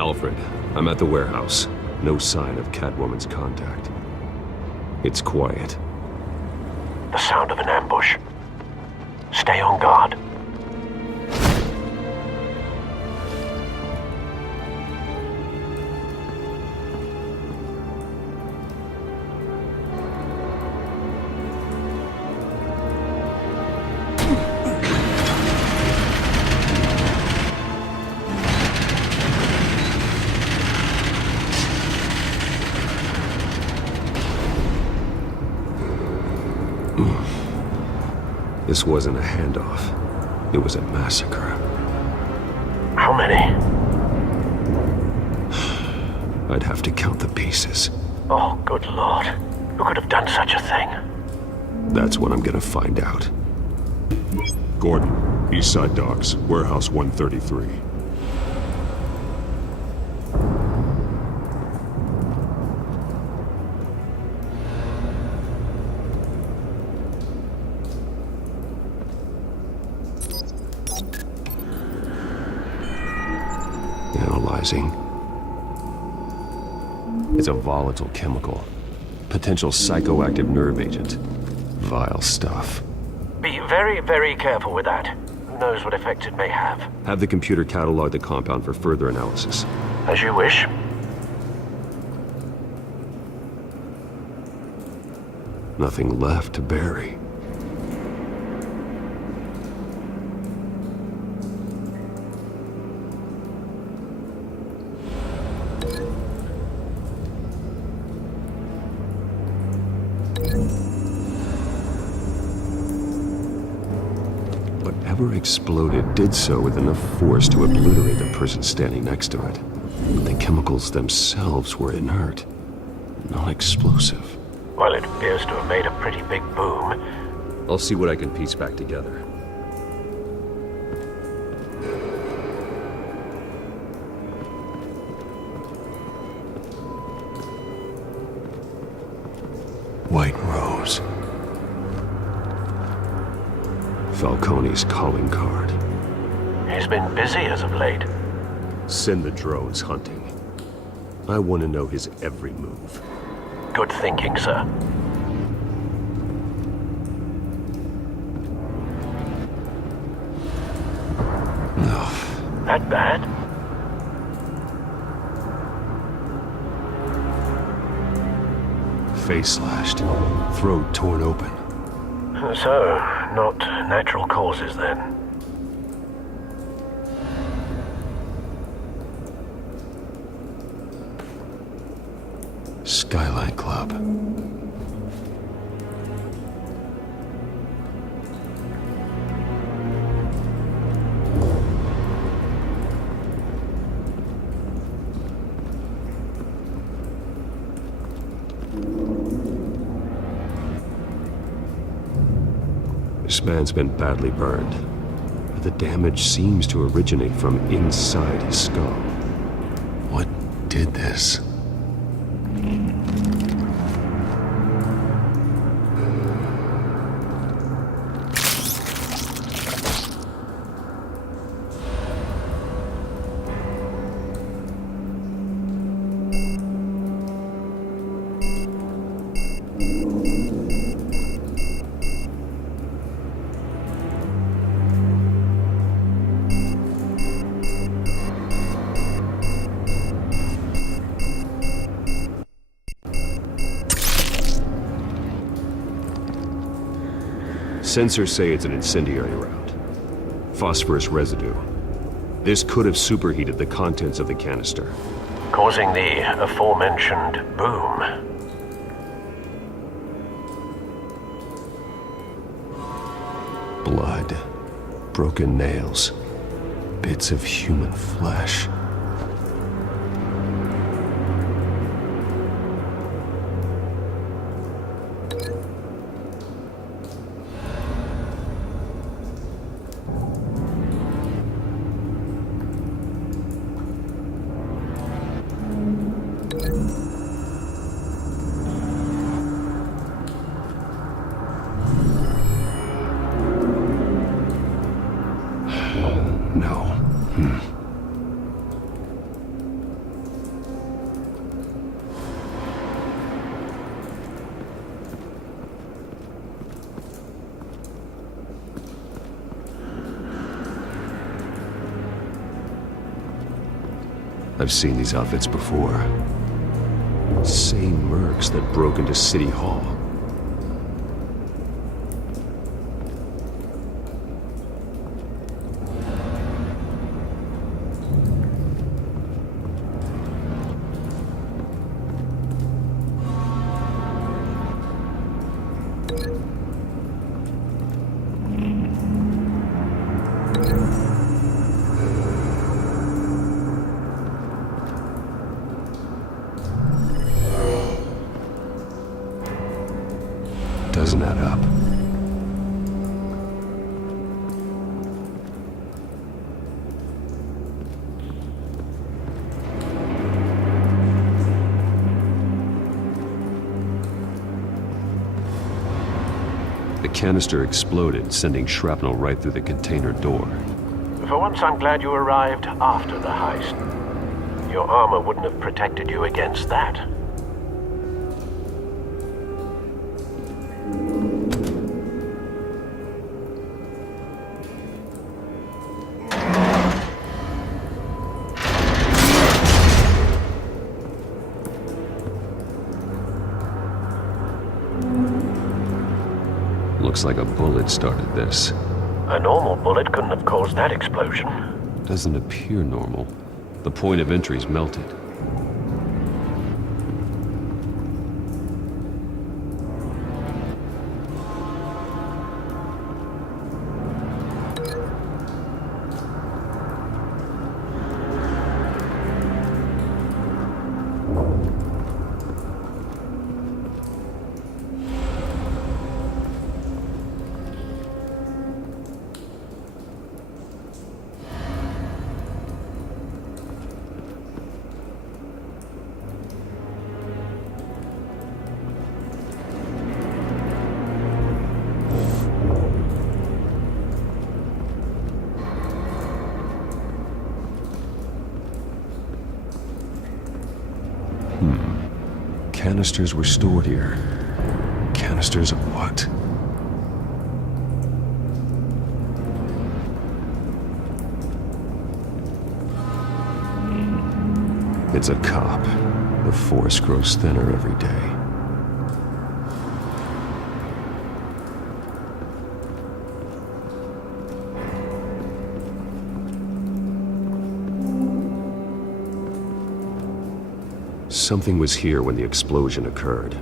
Alfred, I'm at the warehouse. No sign of Catwoman's contact. It's quiet. The sound of an ambush. Stay on guard. This wasn't a handoff. It was a massacre. How many? I'd have to count the pieces. Oh, good lord. Who could have done such a thing? That's what I'm gonna find out. Gordon, Eastside Docks, Warehouse 133. Analyzing. It's a volatile chemical. Potential psychoactive nerve agent. Vile stuff. Be very, very careful with that. Who knows what effect it may have. Have the computer catalog the compound for further analysis. As you wish. Nothing left to bury. Whatever exploded did so with enough force to obliterate the person standing next to it. But the chemicals themselves were inert, non-explosive. Well, it appears to have made a pretty big boom. I'll see what I can piece back together. White Rose. Falcone's calling card. He's been busy as of late. Send the drones hunting. I want to know his every move. Good thinking, sir. No. That bad? Face slashed. Throat torn open. So, not natural causes then. Skyline Club. This man's been badly burned, but the damage seems to originate from inside his skull. What did this? Sensors say it's an incendiary round. Phosphorus residue. This could have superheated the contents of the canister. Causing the aforementioned boom. Blood. Broken nails. Bits of human flesh. I've seen these outfits before. Same mercs that broke into City Hall. Doesn't add up. The canister exploded, sending shrapnel right through the container door. For once, I'm glad you arrived after the heist. Your armor wouldn't have protected you against that. Looks like a bullet started this. A normal bullet couldn't have caused that explosion. Doesn't appear normal. The point of entry's melted. Canisters were stored here. Canisters of what? It's a cop. The force grows thinner every day. Something was here when the explosion occurred.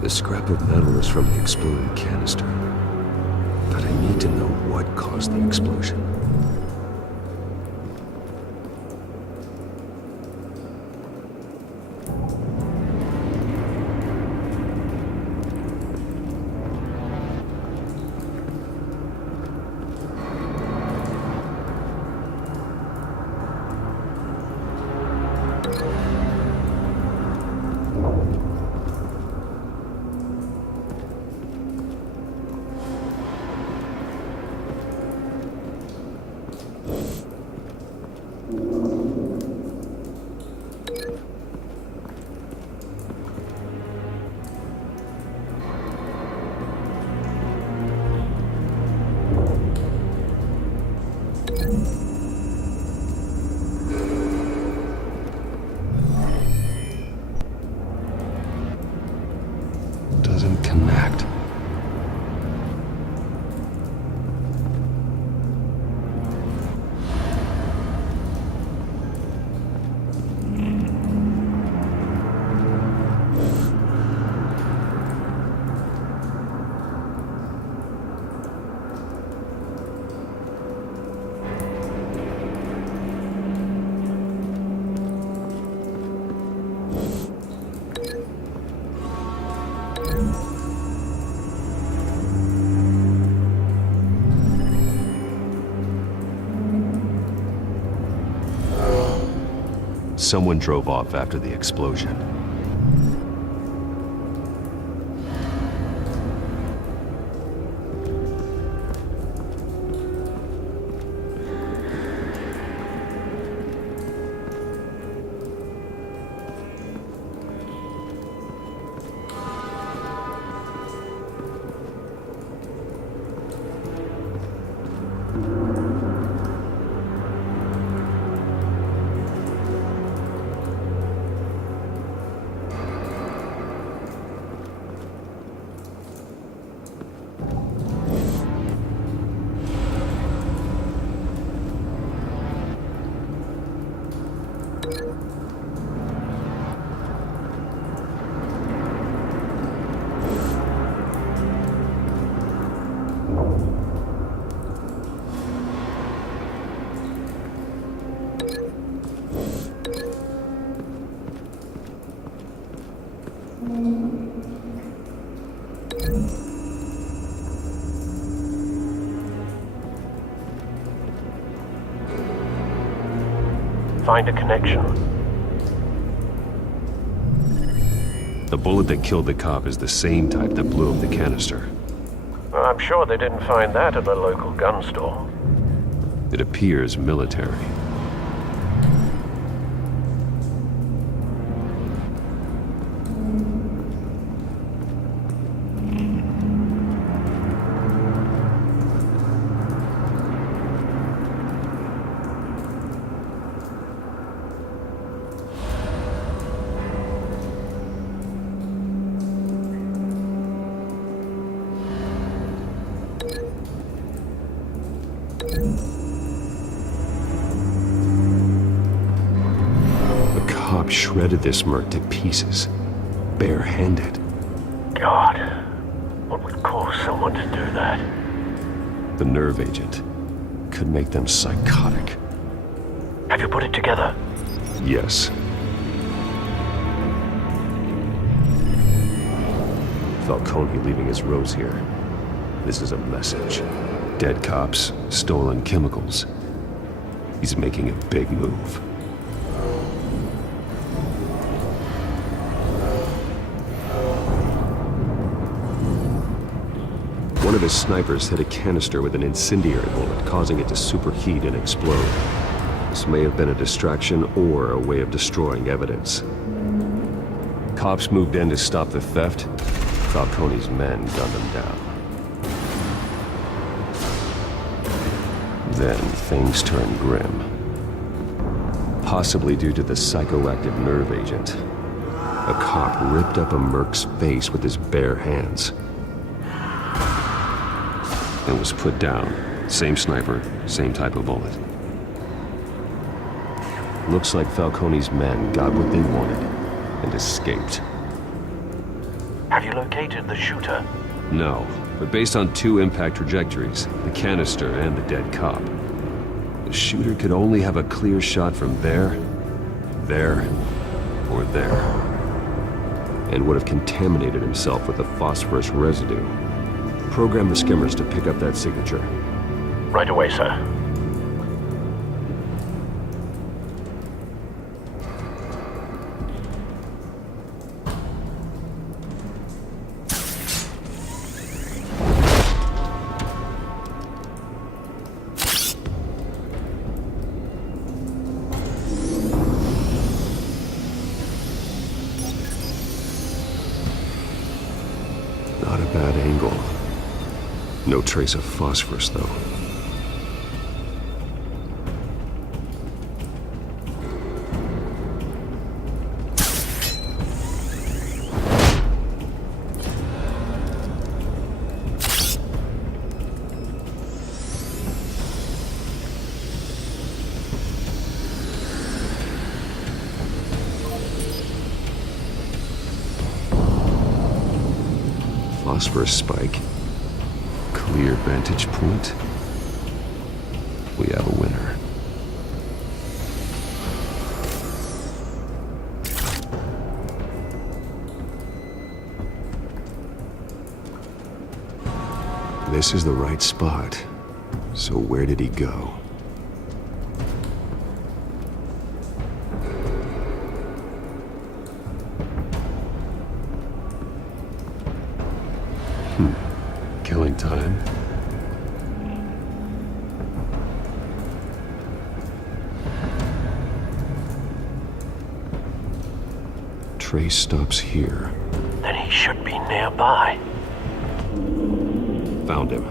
The scrap of metal is from the exploded canister. But I need to know what caused the explosion. Doesn't connect. someone drove off after the explosion. Find a connection. The bullet that killed the cop is the same type that blew up the canister. Well, I'm sure they didn't find that at the local gun store. It appears military. Shredded this merc to pieces, bare-handed. God, what would cause someone to do that? The nerve agent could make them psychotic. Have you put it together? Yes. Falcone leaving his rose here. This is a message. Dead cops, stolen chemicals. He's making a big move. One of his snipers hit a canister with an incendiary bullet, causing it to superheat and explode. This may have been a distraction or a way of destroying evidence. Cops moved in to stop the theft. Falcone's men gunned them down. Then things turned grim. Possibly due to the psychoactive nerve agent. A cop ripped up a merc's face with his bare hands. And was put down. Same sniper, same type of bullet. Looks like Falcone's men got what they wanted and escaped. Have you located the shooter? No, but based on two impact trajectories, the canister and the dead cop, the shooter could only have a clear shot from there, or there, and would have contaminated himself with the phosphorus residue. Program the skimmers to pick up that signature. Right away, sir. Not a bad angle. No trace of phosphorus, though. Phosphorus spike. Clear vantage point. We have a winner. This is the right spot. So where did he go? killing time. Trace stops here. Then he should be nearby. Found him.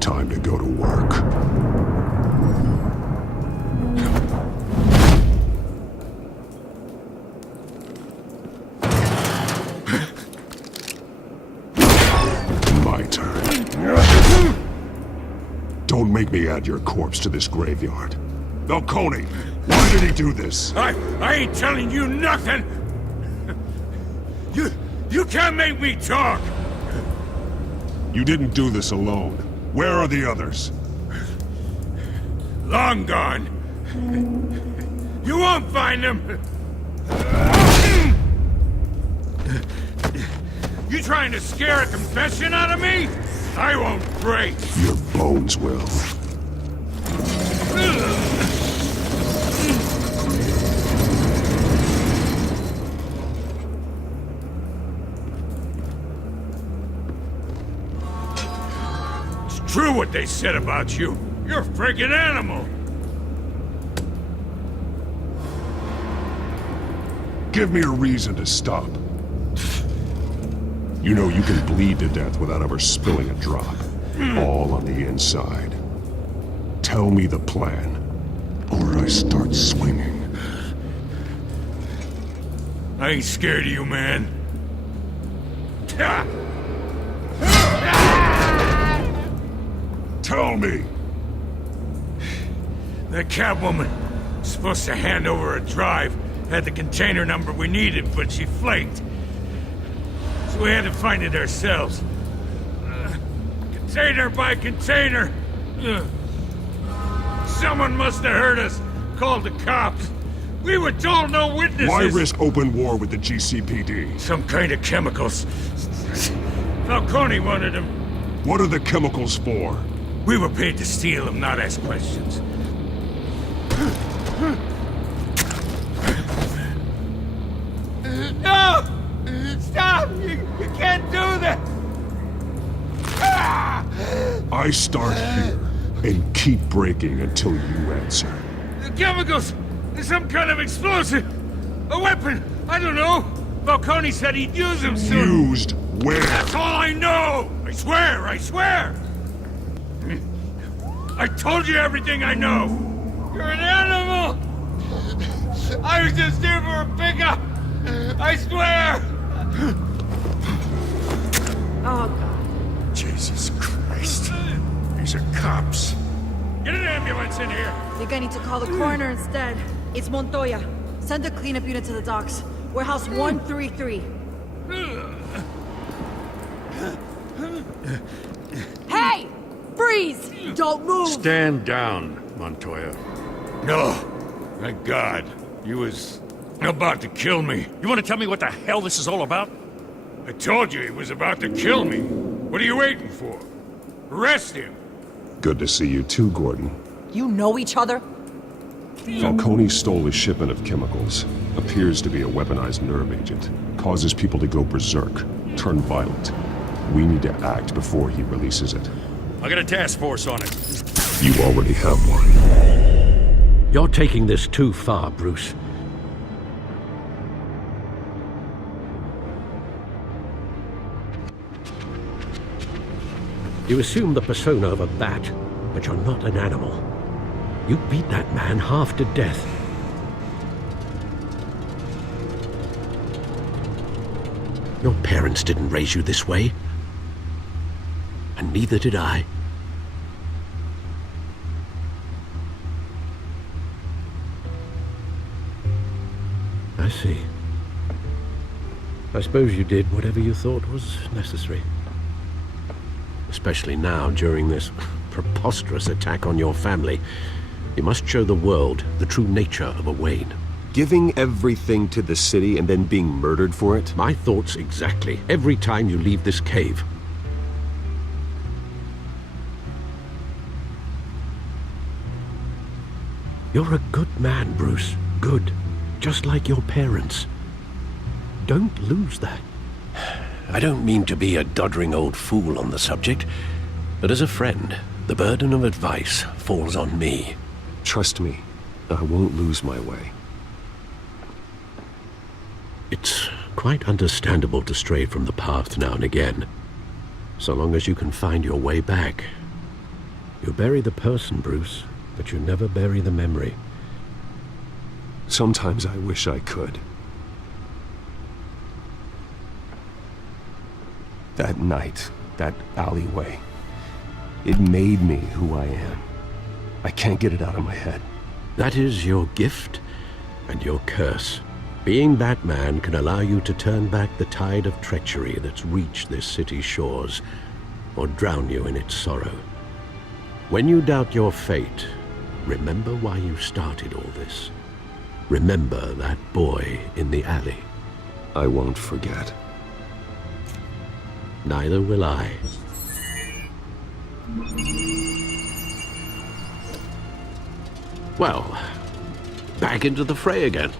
Time to go to work. My turn. Don't make me add your corpse to this graveyard. Falcone, why did he do this? I ain't telling you nothing! You can't make me talk! You didn't do this alone. Where are the others? Long gone. You won't find them! You trying to scare a confession out of me? I won't break! Your bones will. True what they said about you. You're a friggin' animal. Give me a reason to stop. You know you can bleed to death without ever spilling a drop. All on the inside. Tell me the plan, or I start swinging. I ain't scared of you, man. Tell me! That Catwoman was supposed to hand over a drive, had the container number we needed, but she flaked. So we had to find it ourselves. Container by container. Someone must have heard us, called the cops. We were told no witnesses. Why risk open war with the GCPD? Some kind of chemicals. Falcone wanted them. What are the chemicals for? We were paid to steal them, not ask questions. No! Stop! You can't do that! I start here and keep breaking until you answer. The chemicals! Some kind of explosive! A weapon! I don't know! Falcone said he'd use them soon! Used where? That's all I know! I swear! I swear! I told you everything I know! You're an animal! I was just here for a pickup! I swear! Oh, God. Jesus Christ. These are cops. Get an ambulance in here! I think I need to call the coroner instead. It's Montoya. Send a cleanup unit to the docks. Warehouse 133. Hey! Freeze! Don't move! Stand down, Montoya. No. Thank God. He was about to kill me. You want to tell me what the hell this is all about? I told you he was about to kill me. What are you waiting for? Arrest him! Good to see you too, Gordon. You know each other? Falcone stole a shipment of chemicals. Appears to be a weaponized nerve agent. Causes people to go berserk, turn violent. We need to act before he releases it. I got a task force on it. You already have one. You're taking this too far, Bruce. You assume the persona of a bat, but you're not an animal. You beat that man half to death. Your parents didn't raise you this way. And neither did I. I see. I suppose you did whatever you thought was necessary. Especially now, during this preposterous attack on your family. You must show the world the true nature of a Wayne. Giving everything to the city and then being murdered for it? My thoughts exactly. Every time you leave this cave. You're a good man, Bruce. Good. Just like your parents. Don't lose that. I don't mean to be a doddering old fool on the subject, but as a friend, the burden of advice falls on me. Trust me, I won't lose my way. It's quite understandable to stray from the path now and again, so long as you can find your way back. You bury the person, Bruce, but you never bury the memory. Sometimes I wish I could. That night, that alleyway, it made me who I am. I can't get it out of my head. That is your gift and your curse. Being Batman can allow you to turn back the tide of treachery that's reached this city's shores, or drown you in its sorrow. When you doubt your fate, remember why you started all this. Remember that boy in the alley. I won't forget. Neither will I. Well, back into the fray again.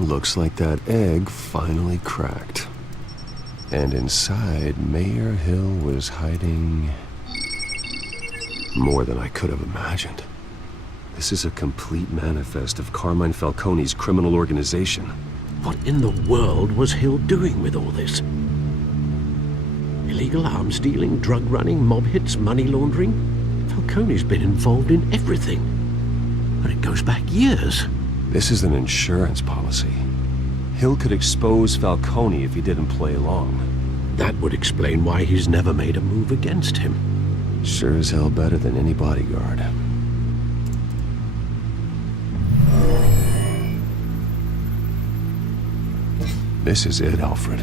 looks like that egg finally cracked. And inside, Mayor Hill was hiding more than I could have imagined. This is a complete manifest of Carmine Falcone's criminal organization. What in the world was Hill doing with all this? Illegal arms dealing, drug running, mob hits, money laundering? Falcone's been involved in everything. And it goes back years. This is an insurance policy. Hill could expose Falcone if he didn't play along. That would explain why he's never made a move against him. Sure as hell better than any bodyguard. This is it, Alfred.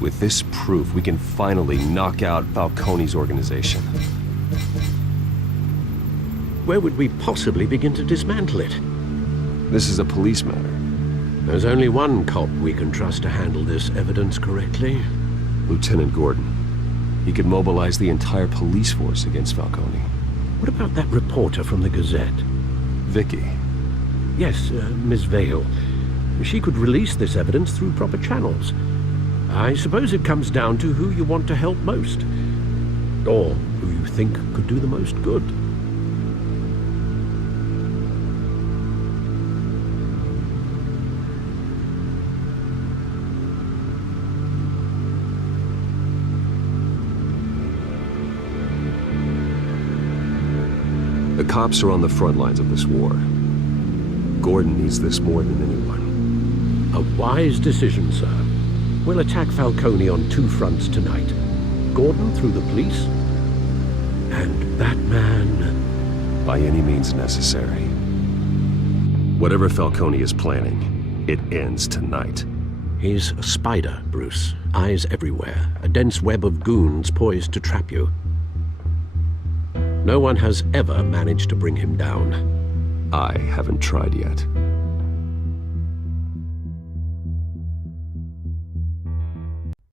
With this proof, we can finally knock out Falcone's organization. Where would we possibly begin to dismantle it? This is a police matter. There's only one cop we can trust to handle this evidence correctly. Lieutenant Gordon. He could mobilize the entire police force against Falcone. What about that reporter from the Gazette? Vicky. Yes, Miss Vale. She could release this evidence through proper channels. I suppose it comes down to who you want to help most. Or who you think could do the most good. The cops are on the front lines of this war. Gordon needs this more than anyone. A wise decision, sir. We'll attack Falcone on two fronts tonight. Gordon through the police, and Batman... by any means necessary. Whatever Falcone is planning, it ends tonight. He's a spider, Bruce. Eyes everywhere. A dense web of goons poised to trap you. No one has ever managed to bring him down. I haven't tried yet.